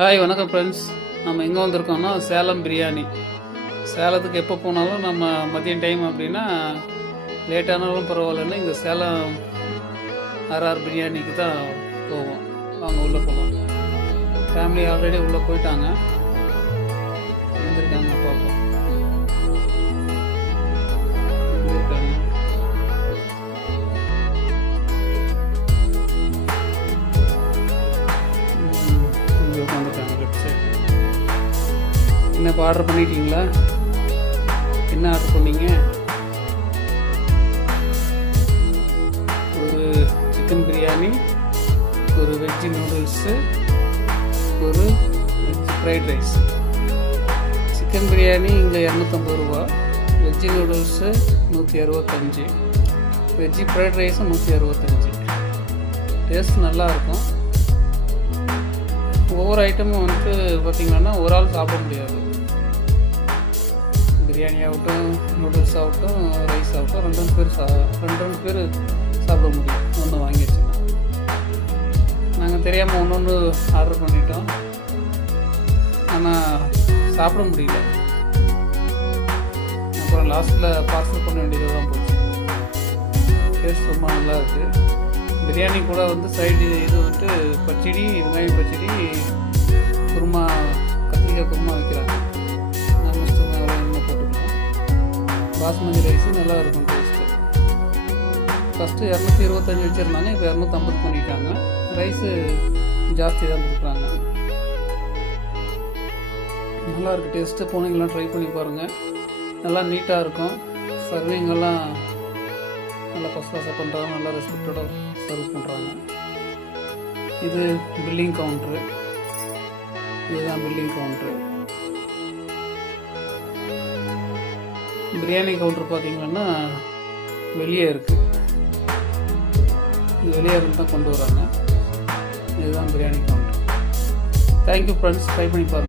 Hi வணக்கம் friends. நம்ம எங்கே வந்திருக்கோம்னா சேலம் பிரியாணி. சேலத்துக்கு எப்போ போனாலும் நம்ம மதியம் டைம் அப்படின்னா லேட்டானாலும் பரவாயில்லன்னு இங்கே சேலம் ஆர்ஆர் பிரியாணிக்கு தான் போவோம். வாங்க உள்ளே போகலாம். ஃபேமிலி ஆல்ரெடி உள்ளே போயிட்டாங்க, இருந்திருக்காங்க. பார்ப்போம் இருந்திருக்காங்க. என்ன இப்போ ஆர்டர் பண்ணிட்டீங்களா? என்ன ஆர்டர் பண்ணீங்க? ஒரு சிக்கன் பிரியாணி, ஒரு வெஜ்ஜு நூடுல்ஸு, ஒரு veg fried rice. Chicken biryani இங்கே 250 ரூபா, வெஜ்ஜு நூடுல்ஸு 165, வெஜ்ஜு ஃப்ரைட் ரைஸும் 165. டேஸ்ட் நல்லாயிருக்கும். ஒவ்வொரு ஐட்டமும் வந்துட்டு பார்த்திங்கன்னா ஒரு ஆள் சாப்பிட முடியாது. பிரியாணி ஆகட்டும், நூடுல்ஸ் ஆகட்டும், ரைஸ் ஆகட்டும், ரெண்டு பேர் சாப்பிட முடியும் ஒன்று வாங்கி வச்சுக்கலாம். நாங்கள் தெரியாமல் ஒன்று ஆர்டர் பண்ணிட்டோம், ஆனால் சாப்பிட முடியல. அப்புறம் லாஸ்ட்டில் பார்சல் பண்ண வேண்டியது தான் போச்சு. டேஸ்ட் ரொம்ப நல்லா இருக்குது. பிரியாணி கூட வந்து சைடு இது வந்துட்டு பச்சடி, வெங்காயம் பச்சடி, குருமா, கத்திரிக்காய் குருமா வைக்கிறாங்க. நம்ம என்ன போட்டுக்கலாம். பாஸ்மதி ரைஸு நல்லா இருக்கும் டேஸ்ட்டு. ஃபஸ்ட்டு 225 வச்சுருந்தாங்க, இப்போ 250 பண்ணிட்டாங்க. ரைஸு ஜாஸ்தி தான் கொடுக்குறாங்க. நல்லாயிருக்கு டேஸ்ட்டு. போனீங்களாம் ட்ரை பண்ணி பாருங்கள். நல்லா நீட்டாக இருக்கும். சர்விங்கெல்லாம் நல்லா ஃபஸ்ட் கிளாஸாக பண்ணுறாங்க, நல்லா ரெஸ்பெக்டடாக சர்வ் பண்ணுறாங்க. இது பில்லிங் கவுண்ட்ரு. இதுதான் பில்லிங் கவுண்ட்ரு. பிரியாணி கவுண்ட்ரு பார்த்திங்கன்னா வெளியே இருக்குது. இது வெளியே இருந்து தான் கொண்டு வராங்க. இதுதான் biryani counter. Thank you friends. Try பண்ணி பாருங்கள்.